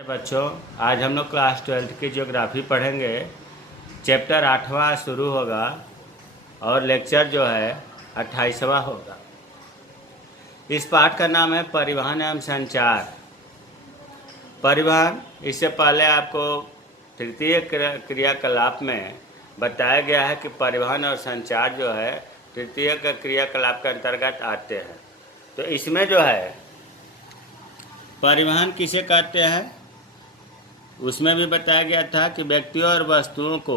बच्चों, आज हम लोग क्लास 12th की ज्योग्राफी पढ़ेंगे। चैप्टर 8वां शुरू होगा और लेक्चर जो है 28वां होगा। इस पाठ का नाम है परिवहन एवं संचार। परिवहन, इससे पहले आपको तृतीय क्रियाकलाप में बताया गया है कि परिवहन और संचार जो है तृतीय क्रियाकलाप के अंतर्गत आते हैं। तो इसमें जो है परिवहन किसे कहते हैं, उसमें भी बताया गया था कि व्यक्तियों और वस्तुओं को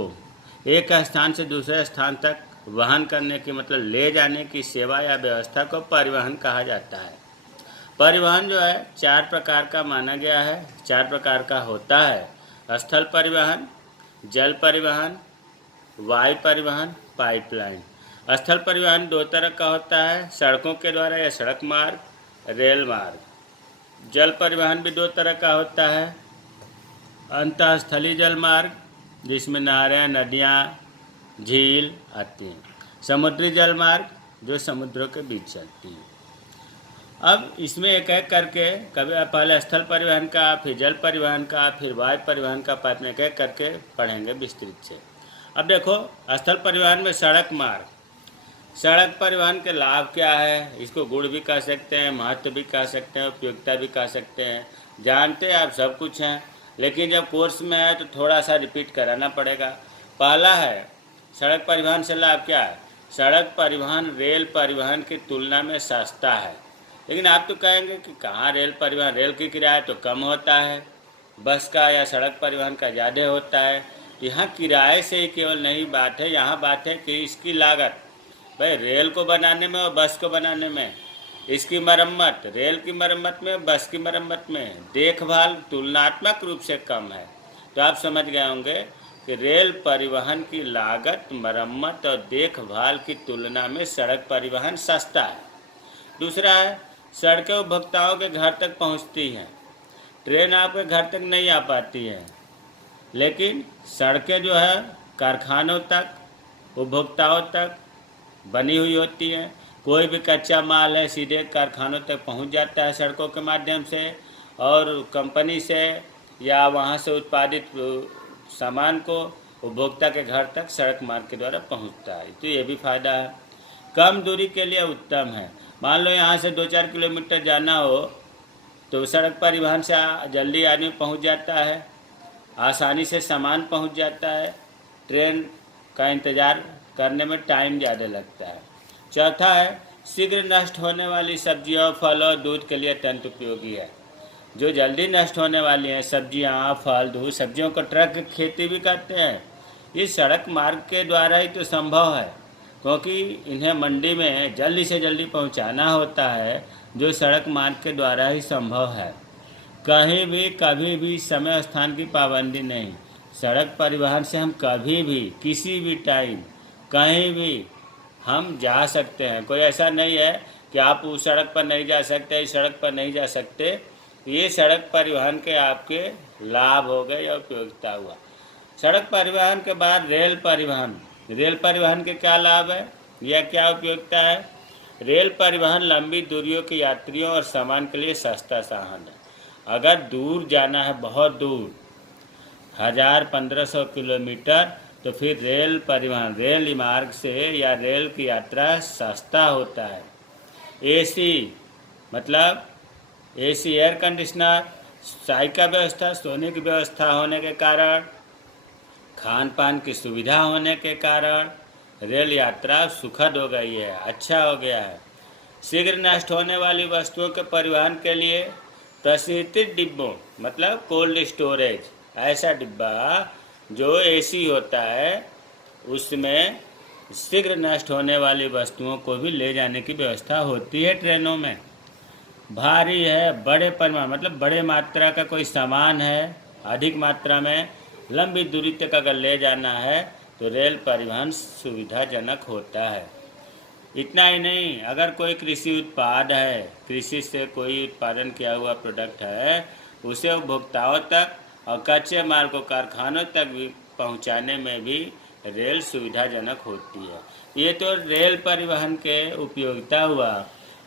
एक स्थान से दूसरे स्थान तक वहन करने की मतलब ले जाने की सेवा या व्यवस्था को परिवहन कहा जाता है। परिवहन जो है 4 प्रकार का माना गया है, 4 प्रकार का होता है। स्थल परिवहन, जल परिवहन, वायु परिवहन, पाइपलाइन। स्थल परिवहन 2 तरह का होता है, सड़कों के द्वारा या सड़क मार्ग, रेल मार्ग। जल परिवहन भी 2 तरह का होता है, अंतःस्थलीय जल मार्ग जिसमें नहरें, नदियाँ, झील आती हैं। समुद्री जल मार्ग जो समुद्रों के बीच चलती हैं। अब इसमें एक एक करके कभी पहले स्थल परिवहन का, फिर जल परिवहन का, फिर वायु परिवहन का पाठ में एक एक करके पढ़ेंगे विस्तृत से। अब देखो, स्थल परिवहन में सड़क मार्ग। सड़क परिवहन के लाभ क्या है, इसको गुण भी कह सकते हैं, महत्व भी कह सकते हैं, उपयोगिता भी कह सकते हैं। जानते हैं आप सब कुछ हैं, लेकिन जब कोर्स में है तो थोड़ा सा रिपीट कराना पड़ेगा। पहला है सड़क परिवहन से लाभ क्या है। सड़क परिवहन रेल परिवहन की तुलना में सस्ता है। लेकिन आप तो कहेंगे कि कहाँ रेल परिवहन, रेल की किराया तो कम होता है, बस का या सड़क परिवहन का ज़्यादा होता है। यहाँ किराए से ही केवल नहीं बात है, यहाँ बात है कि इसकी लागत, भाई रेल को बनाने में और बस को बनाने में इसकी मरम्मत, रेल की मरम्मत में, बस की मरम्मत में देखभाल तुलनात्मक रूप से कम है। तो आप समझ गए होंगे कि रेल परिवहन की लागत, मरम्मत और देखभाल की तुलना में सड़क परिवहन सस्ता है। दूसरा है सड़कें उपभोक्ताओं के घर तक पहुंचती हैं। ट्रेन आपके घर तक नहीं आ पाती है, लेकिन सड़कें जो है कारखानों तक, उपभोक्ताओं तक बनी हुई होती हैं। कोई भी कच्चा माल है सीधे कारखानों तक पहुंच जाता है सड़कों के माध्यम से, और कंपनी से या वहां से उत्पादित सामान को उपभोक्ता के घर तक सड़क मार्ग के द्वारा पहुंचता है। तो ये भी फ़ायदा है। कम दूरी के लिए उत्तम है। मान लो यहाँ से 2-4 किलोमीटर जाना हो तो सड़क परिवहन से जल्दी आदमी पहुँच जाता है, आसानी से सामान पहुँच जाता है। ट्रेन का इंतज़ार करने में टाइम ज़्यादा लगता है। चौथा है शीघ्र नष्ट होने वाली सब्जियों, फल और दूध के लिए अत्यंत उपयोगी है। जो जल्दी नष्ट होने वाली हैं सब्जियां, फल, दूध, सब्जियों को ट्रक की खेती भी करते हैं। इस सड़क मार्ग के द्वारा ही तो संभव है, क्योंकि इन्हें मंडी में जल्दी से जल्दी पहुंचाना होता है, जो सड़क मार्ग के द्वारा ही संभव है। कहीं भी कभी भी समय स्थान की पाबंदी नहीं। सड़क परिवहन से हम कभी भी किसी भी टाइम कहीं भी हम जा सकते हैं। कोई ऐसा नहीं है कि आप उस सड़क पर नहीं जा सकते, इस सड़क पर नहीं जा सकते। ये सड़क परिवहन के आपके लाभ हो गए या उपयोगिता हुआ। सड़क परिवहन के बाद रेल परिवहन। रेल परिवहन के क्या लाभ है या क्या उपयोगिता है। रेल परिवहन लंबी दूरियों के यात्रियों और सामान के लिए सस्ता साधन है। अगर दूर जाना है, बहुत दूर, 1000-1500 किलोमीटर, तो फिर रेल परिवहन, रेल मार्ग से या रेल की यात्रा सस्ता होता है। एसी मतलब एसी एयर कंडीशनर, चाय का व्यवस्था, सोने की व्यवस्था होने के कारण, खान पान की सुविधा होने के कारण रेल यात्रा सुखद हो गई है, अच्छा हो गया है। शीघ्र नष्ट होने वाली वस्तुओं के परिवहन के लिए प्रशीतित डिब्बों मतलब कोल्ड स्टोरेज, ऐसा डिब्बा जो एसी होता है, उसमें शीघ्र नष्ट होने वाली वस्तुओं को भी ले जाने की व्यवस्था होती है ट्रेनों में। भारी है, बड़े परिमाण मतलब बड़े मात्रा का कोई सामान है, अधिक मात्रा में लंबी दूरी तक अगर ले जाना है तो रेल परिवहन सुविधाजनक होता है। इतना ही नहीं, अगर कोई कृषि उत्पाद है, कृषि से कोई उत्पादन किया हुआ प्रोडक्ट है, उसे उपभोक्ताओं तक और कच्चे माल को कारखानों तक भी पहुंचाने में भी रेल सुविधाजनक होती है। ये तो रेल परिवहन के उपयोगिता हुआ।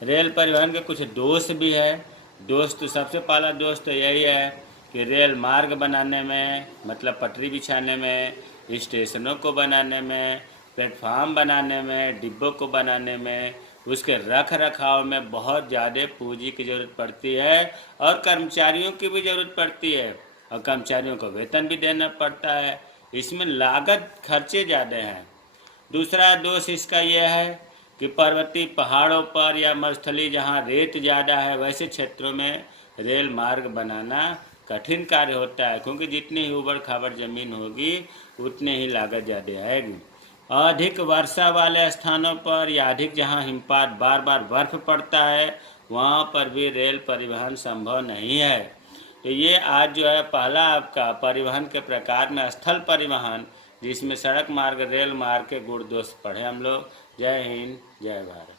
रेल परिवहन के कुछ दोष भी है। दोष तो सबसे पहला दोष तो यही है कि कि रेल मार्ग बनाने में, मतलब पटरी बिछाने में, स्टेशनों को बनाने में, प्लेटफार्म बनाने में, डिब्बों को बनाने में, उसके रख रखाव में बहुत ज़्यादा पूंजी की ज़रूरत पड़ती है और कर्मचारियों की भी ज़रूरत पड़ती है और कर्मचारियों को वेतन भी देना पड़ता है। इसमें लागत खर्चे ज़्यादा हैं। दूसरा दोष इसका यह है कि पर्वतीय पहाड़ों पर या मरुस्थलीय जहाँ रेत ज़्यादा है वैसे क्षेत्रों में रेल मार्ग बनाना कठिन कार्य होता है, क्योंकि जितनी ही उबड़ खाबड़ ज़मीन होगी उतने ही लागत ज़्यादा आएगी। अधिक वर्षा वाले स्थानों पर या अधिक जहाँ हिमपात बार बार बर्फ पड़ता है वहाँ पर भी रेल परिवहन संभव नहीं है। तो ये आज जो है पहला आपका परिवहन के प्रकार में स्थल परिवहन, जिसमें सड़क मार्ग रेल मार्ग के गुण दोष पढ़े हम लोग। जय हिंद, जय भारत।